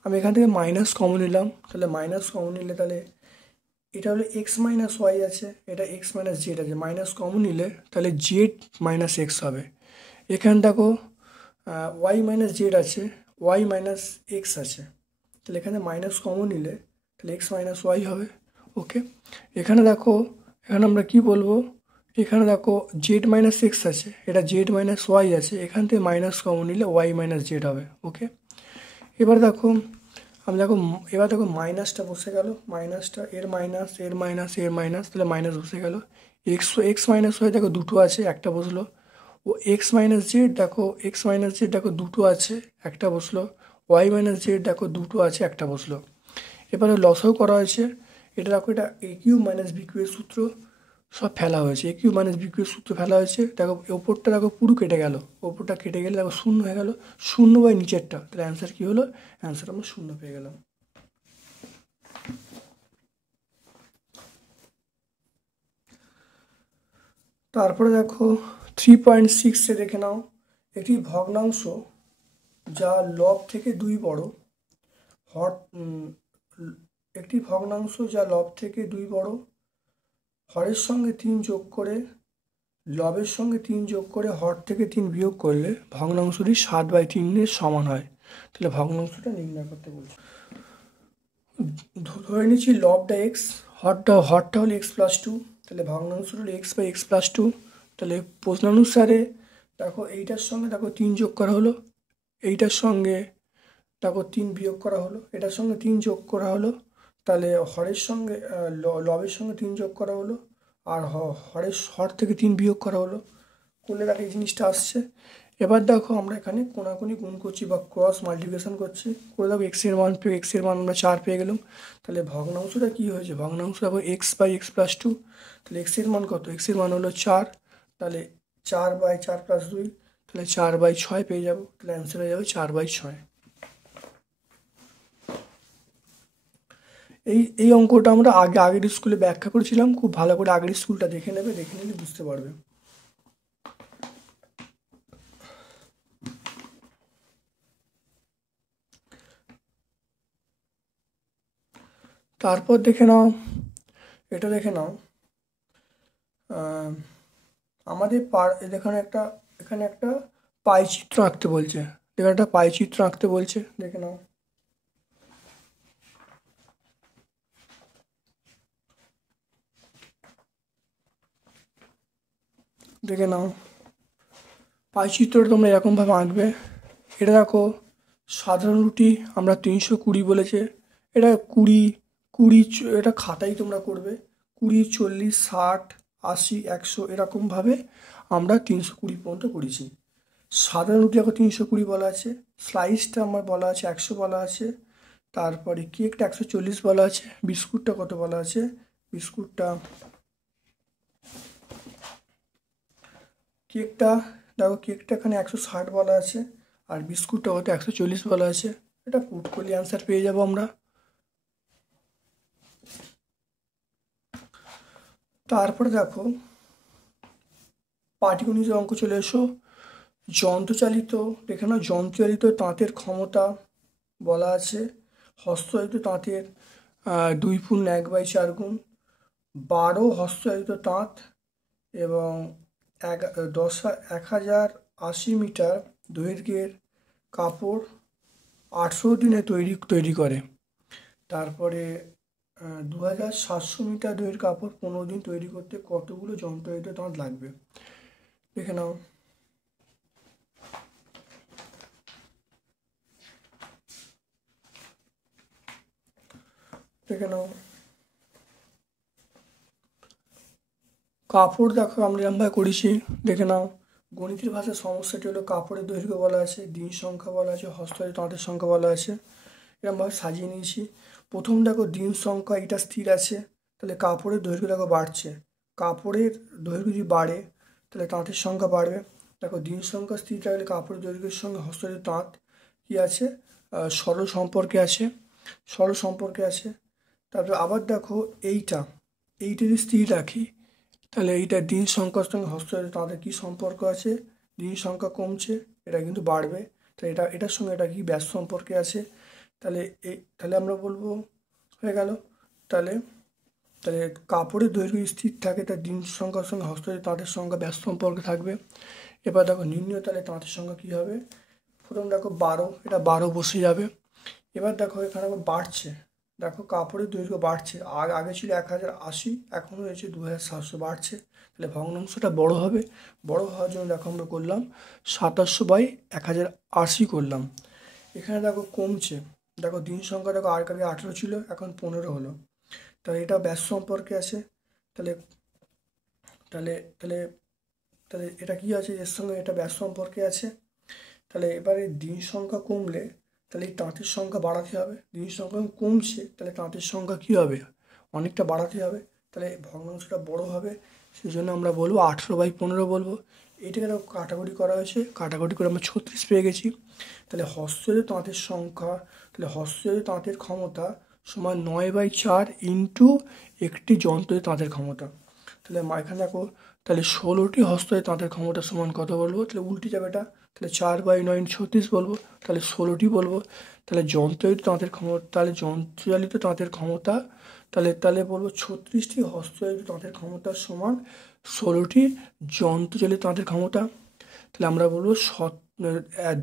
আমি এখান থেকে মাইনাস কমন নিলাম, তাহলে মাইনাস কমন নিলে তাহলে এটা হলো এক্স মাইনাস ওয়াই আছে, এটা এক্স মাইনাস জেড আছে, মাইনাস কমন নিলে তাহলে জেড মাইনাস এক্স হবে। এখানে দেখো ওয়াই মাইনাস জেড আছে, ওয়াই মাইনাস এক্স আছে, তাহলে এখানে মাইনাস কমন নিলে তাহলে এক্স মাইনাস ওয়াই হবে। ওকে, এখানে দেখো এখানে আমরা কি বলবো, এখানে দেখো জেড মাইনাস এক্স আছে, এটা জেড মাইনাস ওয়াই আছে, এখান থেকে মাইনাস কমন নিলে ওয়াই মাইনাস জেড হবে। ওকে, এবার দেখো আমি দেখো এবার দেখো মাইনাসটা বসে গেল, মাইনাসটা এর মাইনাস এর মাইনাস এর মাইনাস, তাহলে মাইনাস বসে গেল। এক্স মাইনাস ওয়াই দেখো দুটো আছে, একটা বসলো। ও এক্স মাইনাস জেড দেখো, এক্স মাইনাস জেড দেখো দুটো আছে, একটা বসলো। ওয়াই মাইনাস জেড দেখো দুটো আছে, একটা বসলো। এবারে লসও করা হয়েছে, এটা দেখো এটা এ কিউ মাইনাস বি কিউ এর সূত্র সব ফেলা হয়েছে, এ কিউ মাইনাস বি কিউ এর সূত্র ফেলা হয়েছে। দেখো ওপরটা দেখো পুরো কেটে গেল, ওপরটা কেটে গেলে দেখো শূন্য হয়ে গেল, শূন্য বাই নিচেরটা, তাহলে অ্যান্সার কী হলো, অ্যান্সার আমরা শূন্য পেয়ে গেলাম। তারপরে দেখো 3.6 দেখে নাও, একটি ভগ্নাংশ যা লব থেকে 2 বড়, হর একটি ভগ্নাংশ যা লব থেকে 2 বড়, হরের সঙ্গে 3 যোগ করে, লবের সঙ্গে 3 যোগ করে হর থেকে 3 বিয়োগ করলে ভগ্নাংশটি 7/3 সমান হয়। তাহলে ভগ্নাংশটা নির্ণয় করতে বলছে। ধরে নিচ্ছি লবটা এক্স, হরটা হলো এক্স প্লাস টু, তাহলে ভগ্নাংশটা হলো x by x plus two. তাহলে প্রশ্নানুসারে দেখো এইটার সঙ্গে দেখো 3 যোগ করা হলো, এইটার সঙ্গে দেখো 3 বিয়োগ করা হলো, এটার সঙ্গে 3 যোগ করা হলো, তাহলে হরের সঙ্গে লবের সঙ্গে 3 যোগ করা হলো, আর হর থেকে 3 বিয়োগ করা হলো, করলে দেখো এই জিনিসটা আসছে। এবার দেখো আমরা এখানে কোনাকুনি গুণ করছি বা ক্রস মাল্টিপ্লিকেশন করছি, করে দেখো এক্সের মান আমরা 4 পেয়ে গেলাম। তাহলে ভগ্নাংশটা কী হয়েছে, ভগ্নাংশ দেখো x by x plus two, তাহলে এক্সের মান কত, এক্সের মান হলো 4, তাহলে 4/4 প্লাস 2, তাহলে 4/6 পেয়ে যাবো, তাহলে অ্যান্সার হয়ে যাবে 4/6। এই অঙ্কটা আমরা আগের স্কুলে ব্যাখ্যা করেছিলাম, খুব ভালো করে আগের স্কুলটা দেখে নেবে, দেখে নিলে বুঝতে পারবে। তারপর দেখে নাও, এটা দেখে নাও আমাদের এখানে একটা পাই চিত্র আঁকতে বলছে, এখানে একটা পাই চিত্র আঁকতে বলছে, দেখে নাও। দেখে নাও পাই চিত্রটা তোমরা এরকমভাবে আঁকবে। এটা দেখো সাধারণ রুটি আমরা 320 বলেছে, এটা 20 এটা খাতায় তোমরা করবে, 20, 40, 60, 80, 100 এরকমভাবে আমরা 320 পর্যন্ত করেছি। সাধারণ রুটি দেখো 320 বলা আছে, স্লাইসটা আমার বলা আছে 100 বলা আছে, তারপরে কেকটা 140 বলা আছে, বিস্কুটটা কত বলা আছে, বিস্কুটটা কেকটা দেখো কেকটা এখানে 160 বলা আছে, আর বিস্কুটটা কত 140 বলা আছে, এটা পুট করলে অ্যান্সার পেয়ে যাবো আমরা। তারপরে দেখো পাটিগণিতের অঙ্ক চলে এসো। যন্ত্রচালিত, এখানে যন্ত্রচালিত তাঁতের ক্ষমতা বলা আছে। হস্তচালিত তাঁতের 2 × 1/4 গুণ। 12 হস্তচালিত তাঁত এবং 1080 মিটার দৈর্ঘ্যের কাপড় 800 দিনে তৈরি করে। তারপরে 2700 মিটার দৈর্ঘ্যের কাপড় 15 দিন তৈরি করতে কতগুলো যন্ত্রচালিত তাঁত লাগবে? দেখে নাও। দেখে নাও কাপড়, দেখো আমরা এরমভাবে করেছি, দেখে নাও। গণিতের ভাষায় সমস্যাটি হলো কাপড়ের দৈর্ঘ্য বলা আছে, দিন সংখ্যা বলা আছে, হস্তচালিত তাঁতের সংখ্যা বলা আছে। এরমভাবে সাজিয়ে নিয়েছি। প্রথম দেখো দিন সংখ্যা এটা স্থির আছে, তাহলে কাপড়ের দৈর্ঘ্য দেখো বাড়ছে। কাপড়ের দৈর্ঘ্য যদি বাড়ে তাহলে তাঁতের সংখ্যা বাড়বে। দেখো দিন সংখ্যা স্থির থাকলে কাপড়ের দৈর্ঘ্যের সঙ্গে হস্তচালিত তাঁত কী আছে, সরল সম্পর্কে আছে, সরল সম্পর্কে আছে। তারপরে আবার দেখো এইটা যদি স্থির রাখি তাহলে এইটা দিন সংখ্যার সঙ্গে হস্তচালিত তাঁতের কী সম্পর্ক আছে, দিন সংখ্যা কমছে, এটা কিন্তু বাড়বে। তাহলে এটার সঙ্গে এটা কি ব্যাস সম্পর্কে আছে। তাহলে আমরা বলবো হয়ে গেল। তাহলে কাপড়ের দৈর্ঘ্য স্থির থাকে, তার দিন সংখ্যার সঙ্গে হস্তচালিত তাঁতের সংখ্যা ব্যাস সম্পর্কে থাকবে। এবার দেখো নির্ণয়, তাহলে তাঁতের সংখ্যা কী হবে? প্রথম দেখো 12, এটা 12 বসে যাবে। এবার দেখো এখানে আবার বাড়ছে, দেখো কাপড়ের দৈর্ঘ্য বাড়ছে, আগে ছিল 1080, এখন হয়েছে 2700, বাড়ছে। তাহলে ভগ্নাংশটা বড় হবে। বড় হওয়ার জন্য দেখো আমরা করলাম 2700/1080 করলাম। এখানে দেখো কমছে, দেখো দিন সংখ্যা দেখো আগে 18 ছিল, এখন 15 হলো। তাহলে এটা ব্যাস সম্পর্কে আছে। তাহলে তাহলে তাহলে তাহলে এটা কি আছে, এর সঙ্গে এটা ব্যাস সম্পর্কে আছে। তাহলে এবারে দিন সংখ্যা কমলে তাহলে এই তাঁতের সংখ্যা বাড়াতে হবে। দিন সংখ্যা কমছে, তাহলে তাঁতের সংখ্যা কী হবে, অনেকটা বাড়াতে হবে। তাহলে ভগ্নাংশটা বড় হবে, সেই জন্য আমরা বলবো 18/15 বলবো। এটাকে কাটাকুটি করা হয়েছে, কাটাকুটি করে আমরা 36 পেয়ে গেছি। তাহলে হস্তচালিত তাঁতের সংখ্যা, তাহলে হস্তচালিত তাঁতের ক্ষমতা সমান 9/4 ইন্টু একটি যন্ত্রচালিত তাঁতের ক্ষমতা। তাহলে এখানে দেখো, তাহলে 16টি হস্তচালিত তাঁতের ক্ষমতা সমান কত বলবো? তাহলে উল্টে যাবে এটা, তাহলে 4/9 36 বলবো, তাহলে 16টি বলবো। তাহলে যন্ত্রচালিত তাঁতের ক্ষমতা, তাহলে যন্ত্রচালিত তাঁতের ক্ষমতা, তাহলে বলবো 36টি হস্তচালিত তাঁতের ক্ষমতা সমান 16টি যন্ত্রচালিত তাঁতের ক্ষমতা। তাহলে আমরা বলবো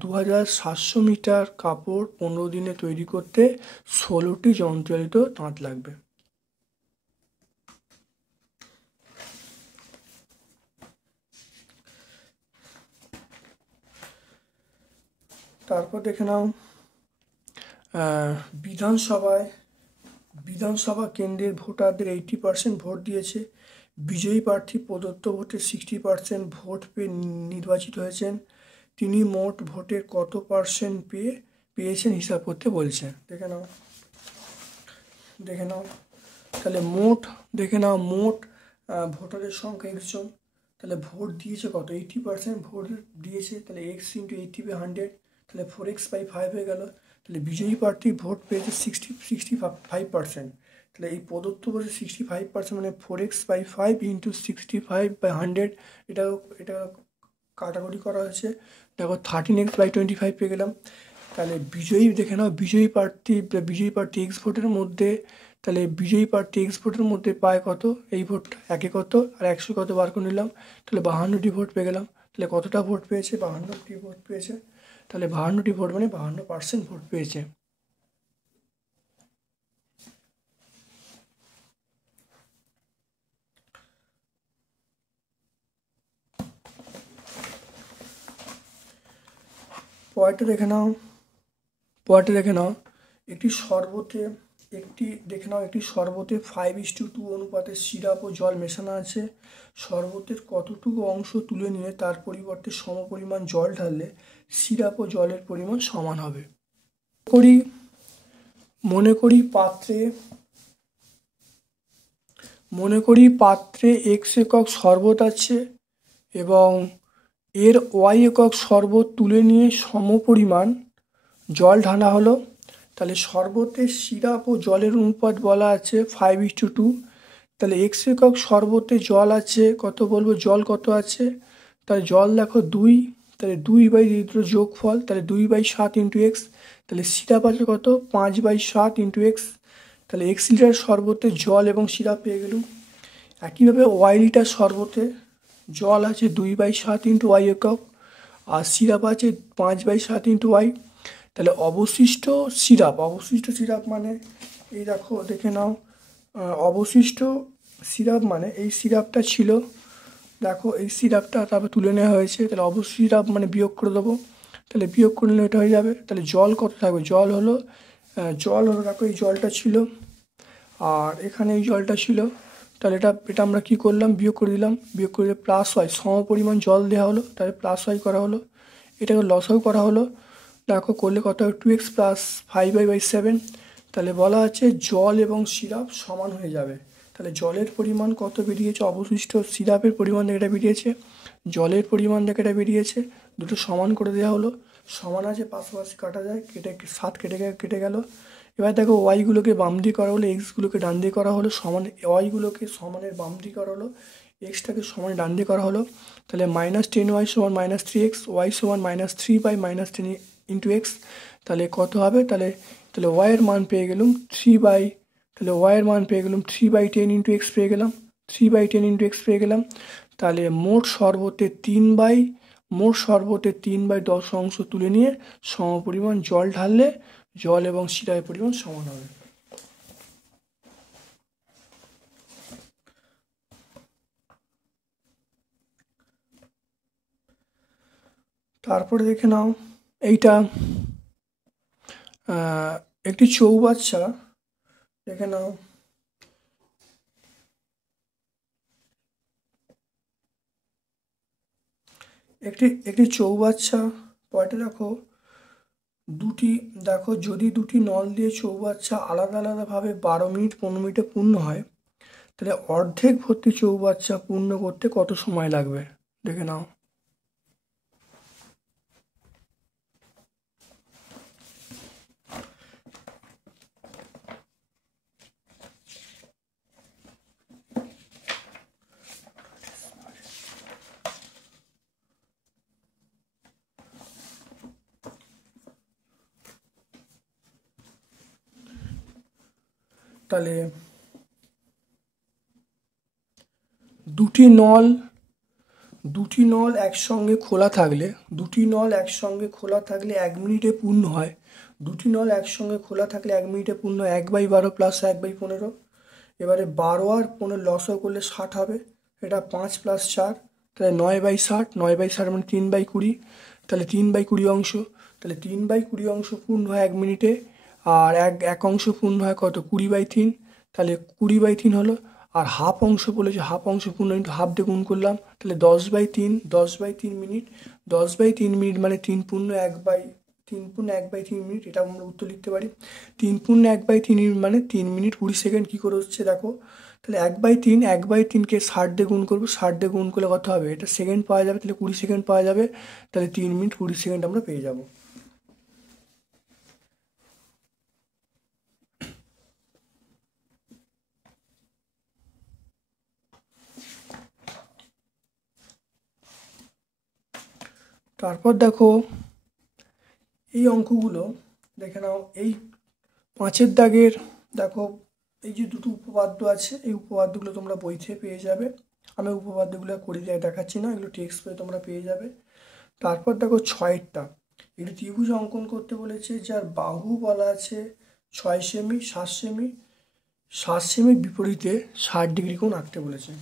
2700 মিটার কাপড় 15 দিনে তৈরি করতে 16টি যন্ত্রচালিত তাঁত লাগবে। তারপর দেখে নাও, বিধানসভা কেন্দ্রের ভোটারদের 80% ভোট দিয়েছে। বিজয়ী প্রার্থী প্রদত্ত ভোটের 60% ভোট পেয়ে নির্বাচিত হয়েছেন। তিনি মোট ভোটের কত পার্সেন্ট পেয়েছেন হিসাব করতে বলছে। দেখে নাও তাহলে মোট ভোটারের সংখ্যা 1 জন। তাহলে ভোট দিয়েছে কত, 80% ভোট দিয়েছে, তাহলে x × 80/100, তাহলে 4x/5 হয়ে গেল। তাহলে বিজয়ী প্রার্থী ভোট পেয়েছে 65%। তাহলে এই প্রদত্ত ভোটের 65% মানে 4x/5 × 65/100। এটা কাটাকুটি করা হয়েছে, দেখো 13x/25 পেয়ে গেলাম। তাহলে দেখে নাও বিজয়ী প্রার্থী এক্স ভোটের মধ্যে, তাহলে বিজয়ী প্রার্থী এক্স ভোটের মধ্যে পায় কত, এই ভোটটা একে কত আর 100 কত বার করে নিলাম। তাহলে 52টি ভোট পেয়ে গেলাম। তাহলে কতটা ভোট পেয়েছে, 52টি ভোট পেয়েছে। তাহলে 52টি ভোট মানে 52% ভোট পেয়েছে। পরেরটা দেখে নাও, একটি শরবতে 5:2 অনুপাতে সিরাপ ও জল মেশানো আছে। শরবতের কতটুকু অংশ তুলে নিয়ে তার পরিবর্তে সমপরিমাণ জল ঢাললে সিরাপ ও জলের পরিমাণ সমান হবে। মনে করি পাত্রে x একক শরবত আছে এবং এর y একক শরবত তুলে নিয়ে সমপরিমাণ জল ঢালা হলো। তাহলে শরবতের সিরাপ ও জলের অনুপাত বলা আছে 5:2। তাহলে x একক শরবতে জল আছে কত বলবো, জল কত আছে, তাহলে জল দেখো 2, তাহলে 2/, এই দুটো যোগফল, তাহলে 2/7 ইন্টু এক্স। তাহলে সিরাপ আছে কত, 5/7 ইন্টু এক্স। তাহলে এক্স লিটার শরবতে জল এবং সিরাপ পেয়ে গেলুম। একইভাবে ওয়াই লিটার শরবতে জল আছে 2/7 ইন্টু ওয়াই একক, আর সিরাপ আছে 5/7 ইন্টু ওয়াই। তাহলে অবশিষ্ট সিরাপ মানে এই দেখো দেখে নাও, অবশিষ্ট সিরাপ মানে এই সিরাপটা ছিল, দেখো এই সিরাপটা তারপর তুলে নেওয়া হয়েছে, তাহলে অবশিষ্ট সিরাপ মানে বিয়োগ করে দেবো। তাহলে বিয়োগ করে নিলে এটা হয়ে যাবে। তাহলে জল কত থাকবে, জল হলো দেখো এই জলটা ছিল, আর এখানে এই জলটা ছিল। তাহলে এটা আমরা কি করলাম, বিয়োগ করে দিলাম। বিয়োগ করে দিলে প্লাস হয়, সম পরিমাণ জল দেওয়া হলো, তাহলে প্লাস হয় করা হলো। এটাকে লসাও করা হলো, দেখো করলে কত হবে, 2x প্লাস 5/7। তাহলে বলা আছে জল এবং সিরাপ সমান হয়ে যাবে। তাহলে জলের পরিমাণ কত বেরিয়েছে, অবশিষ্ট সিরাপের পরিমাণ দেখে এটা বেরিয়েছে, জলের পরিমাণ দেখে এটা বেরিয়েছে। দুটো সমান করে দেওয়া হলো, সমান আছে পাশাপাশি কাটা যায়, 7 কেটে গেল। এবার দেখো ওয়াইগুলোকে বাম দিয়ে করা হলো, এক্সগুলোকে ডান দিয়ে করা হলো, সমান ওয়াইগুলোকে সমানের বাম দিয়ে করা হলো, এক্সটাকে সমানের ডান দিয়ে করা হলো। তাহলে -10y সমান -3x, ওয়াই সমান -3/-10 ইন্টু এক্স। তাহলে কত হবে, তাহলে ওয়াইয়ের মান পেয়ে গেলাম 3/10 ইন্টু এক্স পেয়ে গেলাম, 3/10 ইন্টু এক্স পেয়ে গেলাম। তাহলে মোট শরবতে 3/10 অংশ তুলে নিয়ে সমপরিমাণ জল ঢাললে জল এবং সিরাপের পরিমাণ সমান হবে। তারপরে দেখে নাও এইটা একটি চৌবাচ্চা, দেখে নাও একটি চৌবাচ্চা, পয়টা দেখো যদি দুটি নল দিয়ে চৌবাচ্চা আলাদা আলাদাভাবে 12 মিনিট 15 মিনিটে পূর্ণ হয়, তাহলে অর্ধেক ভর্তি চৌবাচ্চা পূর্ণ করতে কত সময় লাগবে, দেখে নাও। তাহলে দুটি নল একসঙ্গে খোলা থাকলে 1 মিনিটে পূর্ণ হয়। দুটি নল একসঙ্গে খোলা থাকলে 1 মিনিটে পূর্ণ 1/12 প্লাস 1/15। এবারে 12 আর 15 লসও করলে 60 হবে, এটা 5 প্লাস 4, তাহলে 9/60, 9/60 মানে 3/20, তাহলে 3/20 অংশ। তাহলে 3/20 অংশ পূর্ণ হয় 1 মিনিটে, আর এক অংশ পূর্ণ হয় কত, 20/3, তাহলে 20/3 হলো। আর হাফ অংশ বলেছে, হাফ অংশ পূর্ণ ইন্টু হাফ দিয়ে গুণ করলাম, তাহলে 10/3 মিনিট। 10/3 মিনিট মানে 3 পূর্ণ 1/3 মিনিট, এটা আমরা উত্তর লিখতে পারি। 3 পূর্ণ 1/3 মিনিট মানে 3 মিনিট 20 সেকেন্ড। কী করে হচ্ছে দেখো, তাহলে 1/3কে 60 দিয়ে গুণ করবো, 60 দিয়ে গুণ করলে কত হবে, এটা সেকেন্ড পাওয়া যাবে, তাহলে 20 সেকেন্ড পাওয়া যাবে, তাহলে 3 মিনিট 20 সেকেন্ড আমরা পেয়ে যাব। তারপর দেখো এই অঙ্কগুলো দেখে নাও, এই 5-এর দাগের দেখো এই যে দুটো উপপাদ্য আছে, এই উপপাদ্যগুলো তোমরা বই থেকে পেয়ে যাবে। আমি উপপাদ্যগুলো করে দেখাচ্ছি না, এগুলো টেক্সট বইয়ে তোমরা পেয়ে যাবে। তারপর দেখো 6-এরটা, একটি ত্রিভুজ অঙ্কন করতে বলেছে, যার বাহু বলা আছে 6 সেমি, 7 সেমির বিপরীতে 60 ডিগ্রি কোণ আঁকতে বলেছে।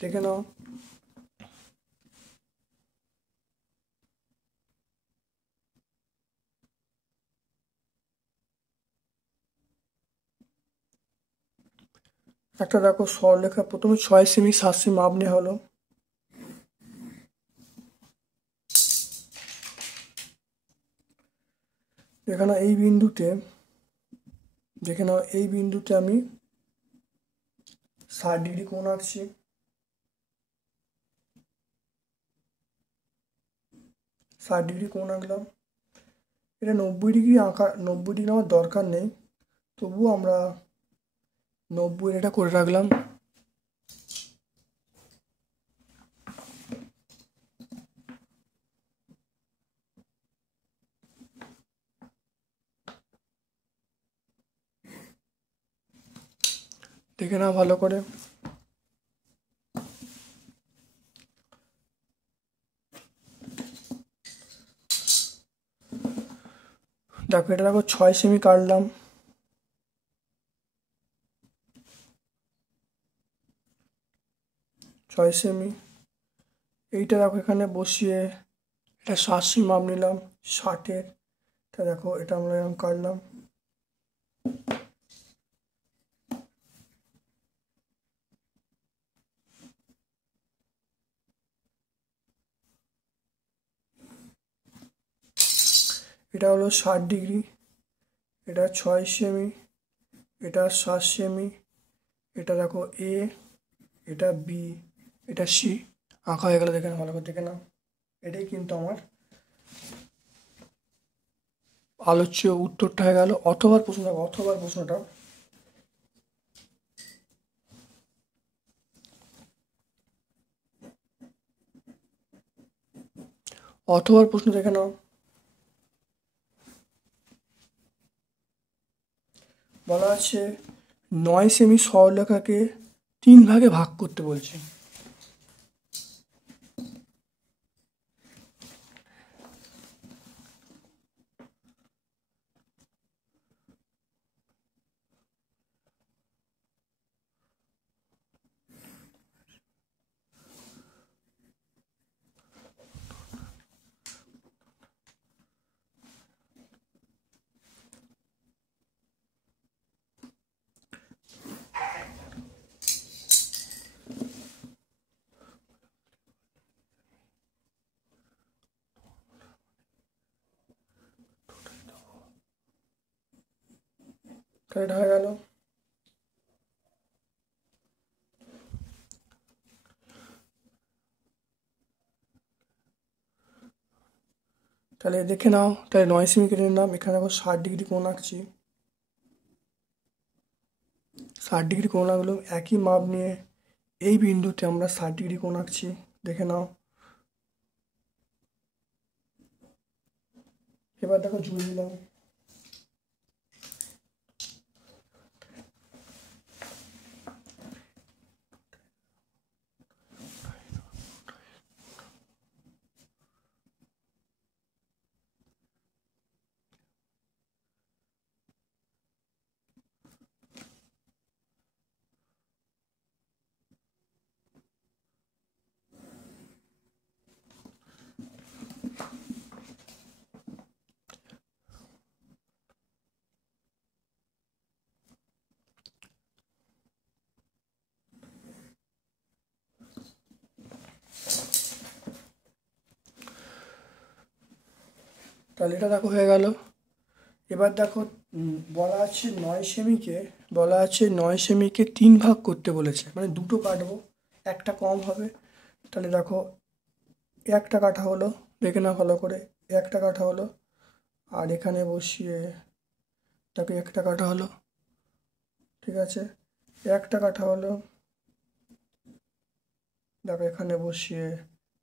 দেখে নাও, একটা দেখো সরলরেখা, প্রথমে 6 সেমি 7 সেমি মাপ নেওয়া হলো। এখানে এই বিন্দুতে, দেখে নাও এই বিন্দুতে আমি 60 ডিগ্রি কোণ আঁকছি। ষাট ডিগ্রি কোণ আঁকলাম। এটা 90 ডিগ্রি আঁকা, 90 ডিগ্রি আমার দরকার নেই, তবুও আমরা 90 এটা করে রাখলাম। দেখে নাও ভালো করে। দেখো এটা দেখো 6 সেমি কাটলাম। 6 সেমি এইটা দেখো এখানে বসিয়ে এটা 7 সেমি মাপ নিলাম 60-এর। তা দেখো এটা আমরা এরকম কাটলাম। এটা হলো 60 ডিগ্রি, এটা 6 সেমি, এটা 7 সেমি, এটা দেখো এ, এটা বি, এটা সি আঁকা হয়ে গেল। দেখে নাও ভালো করে, দেখে নাও। এটাই কিন্তু আমার আলোচ্য উত্তরটা হয়ে গেল। অথবা প্রশ্ন, অথবা প্রশ্নটা, অথবা প্রশ্ন দেখে নাও। বলা আছে 9 সেমি সরলরেখাকে 3 ভাগে ভাগ করতে বলছে। তাহলে এটা হয়ে গেল। তাহলে দেখে নাও, তাহলে 9 সেমি কেটে নিলাম। এখানে দেখো 60 ডিগ্রি কোণ আঁকছি। 60 ডিগ্রি কোণ আঁকলাম, একই মাপ নিয়ে এই বিন্দুতে আমরা 60 ডিগ্রি কোণ আঁকছি। দেখে নাও। এবার দেখো জুড়ে দিলাম। তাহলে এটা দেখো হয়ে গেল। এবার দেখো বলা আছে 9 সেমিকে, বলা আছে 9 সেমিকে 3 ভাগ করতে বলেছে, মানে দুটো কাটবো, একটা কম হবে। তাহলে দেখো একটা কাটা হলো, দেখে না ভালো করে, একটা কাটা হলো। আর এখানে বসিয়ে তাকে একটা কাটা হলো, ঠিক আছে, একটা কাটা হলো। দেখো এখানে বসিয়ে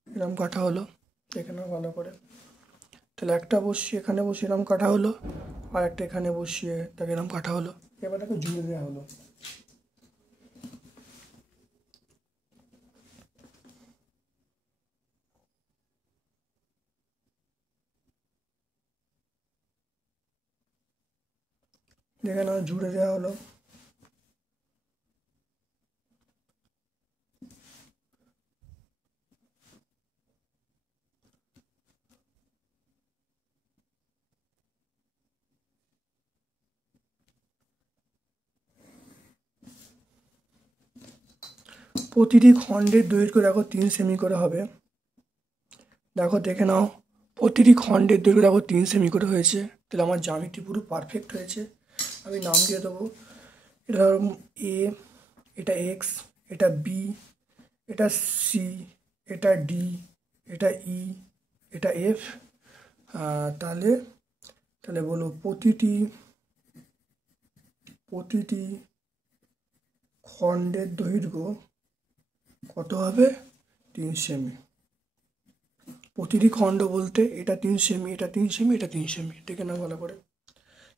এরম কাটা হলো, দেখে নাও ভালো করে। তাহলে একটা বসিয়ে এখানে বসিয়ে এরম কাটা হলো, আর একটা এখানে বসিয়ে তাকে এরম কাটা হলো। এবার দেখো জুড়ে দেওয়া হলো। দেখে নাও জুড়ে দেওয়া হলো। প্রতিটি খণ্ডের দৈর্ঘ্য দেখো 3 সেমি করে হবে। দেখো দেখে নাও, প্রতিটি খণ্ডের দৈর্ঘ্য দেখো 3 সেমি করে হয়েছে। তাহলে আমার জ্যামিতি পুরো পারফেক্ট হয়েছে। আমি নাম দিয়ে দেবো, এটা এ, এটা এক্স, এটা বি, এটা সি, এটা ডি, এটা ই, এটা এফ। তাহলে তাহলে বলো প্রতিটি খণ্ডের দৈর্ঘ্য কত হবে? 3 সেমি। প্রতিটি খণ্ড বলতে এটা 3 সেমি, এটা 3 সেমি, এটা 3 সেমি, দেখে নাও ভালো করে।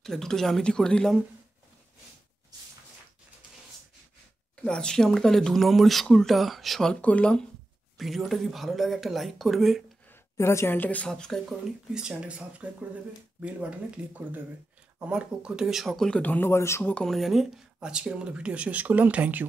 তাহলে দুটো জ্যামিতি করে দিলাম। তাহলে আজকে আমরা তাহলে 2 নম্বর স্কুলটা সলভ করলাম। ভিডিওটা যদি ভালো লাগে একটা লাইক করবে, যারা চ্যানেলটাকে সাবস্ক্রাইব করোনি প্লিজ চ্যানেলটাকে সাবস্ক্রাইব করে দেবে, বেল বাটনে ক্লিক করে দেবে। আমার পক্ষ থেকে সকলকে ধন্যবাদ ও শুভকামনা জানিয়ে আজকের মতো ভিডিও শেষ করলাম। Thank you.